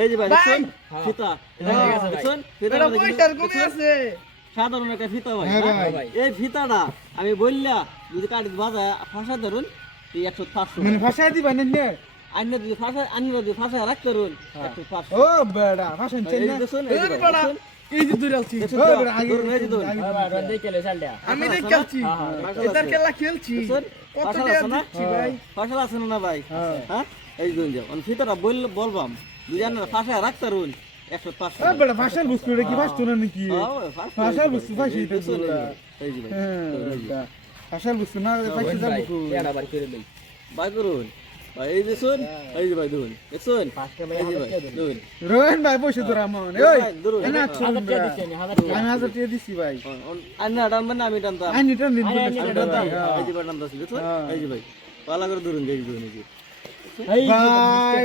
এই যে ভাই ভাই। দেখছেন? ফিতা। এটা ঠিক আছে দেখছেন? ফিতা এটা পয়সার কমে আছে। সাধারণ একটা ফিতা ভাই। হ্যাঁ হ্যাঁ? এই ফিতাটা আমি বললা যদি কাটি বাজা ফাঁসা ধরুন একশো পাঁচশো। মানে দিবা যদি ফাঁসা আন্য যদি ফাঁসা রাখতে ধরুন একশো পাঁচশো। ও বেড়া ভাষা এই চেন যে না দেখছেন, এই যে এই ভাই, বাড়া। যে দূরে আছি ধরুন, এই যে ধরুন। আমি না? আছি? হ্যাঁ, হ্যাঁ, ফাঁসা এটার খেলা খেলছি। কত টাকা না? দিচ্ছি ভাই? ফাঁসা আছে না ভাই? হ্যাঁ। হ্যাঁ? এই যে যাও ফিতাটা বল বলবাম। ফাঁসা রাখতে রুন একশো পাঁচশো এটা কি না নাকি? ফাঁসা না যাব করুন। এই যে শুন এই যে ভাই ধরুন রোহন ভাই তোরা ওই আমি হাজার টাকা আমি হাজার টাকা দিছি ভাই। আন্না টানবেন না আমি টানতাম। আই নিটান দিন আই, আই, আমি আই, টানতাম ভাই এই যে ভাই টানতাছি। এই যে ভাই পালা করে ধরুন এই ধরুন এই যে এই ভাই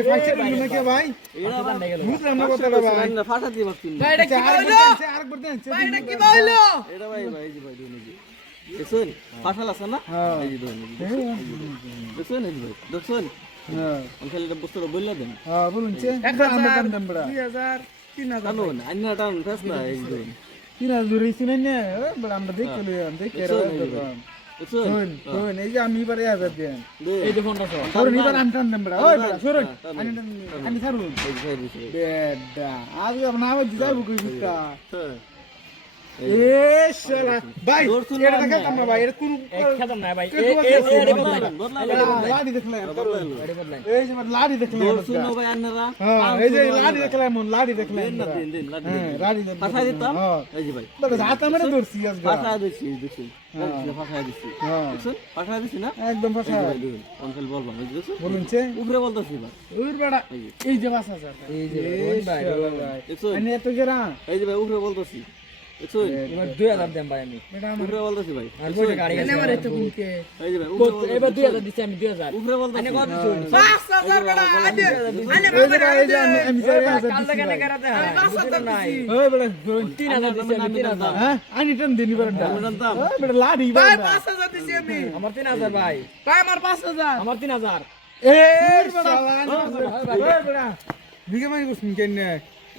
ফাইসা দিল নাকি ভাই? এটা আবার বুঝলাম না ফাঁসা কথাটা করছে, ভাই। না, ফাঁসা দিয়ে মারছেন ভাই এটা কি আরেকবার দেন, ভাই এটা কি। হইল এটা ভাই ভাই এই যে ভাই ধরুন এই যে দেখছেন ফাঁসা না? হ্যাঁ। এই যে ধরুন এই যে এই ভাই দেখছেন? হ্যাঁ, খালি এটা বুঝতে বললে দেন। হ্যাঁ, বলুন চে। এক আমরা টান দেন বেড়া। দুই হাজার তিন হাজার। টানুন আন্না টানুন ফেস না এই ধরে ইসি নাই নে, আমরা দেখে লইলাম, দেখে দেখছেন? এরা এই যে দেখলাম। দেখছেন শোন, শোন, এই যে আমি এবারে হাজার দেন। এই যে ফোনটা সরুন, এবার আমি টান দেন বেড়া। ওই সরুন। আমি আপনার কই বুঝতা? দেখলাম, দেখলাম একদম চে উপরে বলতাছি এই যে। বাসা এই যে উপরে বলতাছি। এবার 2000 দেন ভাই আমি। এটা আমার উপরে বলতাছি ভাই। আর বইটা গাড়ি এনে আমার এত কুমকে এই যে ভাই কত? উপরে এবার বলতাছি। 2000 দিচ্ছি আমি 2000 উপরে বলতাছি। পাঁচ হাজার বেড়া আনে আনে এই যে ভাই, এই যে আমি আমি চাই হাজার কাল দিছি থেকে ভাই। করাতে আমি পাঁচ হাজার নাই দিছি। ওই বেড়া ধরুন 3000 দিচ্ছি আমি 3000 আনি টান দিনি বেড়া আমি টানতাম। ওই বেড়া লাড়ি ভাই বেড়া পাঁচ হাজার দিছি আমি। আমার 3000 ভাই। ভাই আমার পাঁচ হাজার। আমার 3000 এই বেড়া। ওই বেড়া। দিকে মাই গুছুন কেন?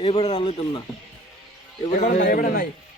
এবারে না। এবার নাই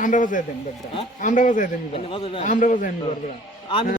আমরা বাজাই দেন আমরা বাজাই দেন আমরা বাজাই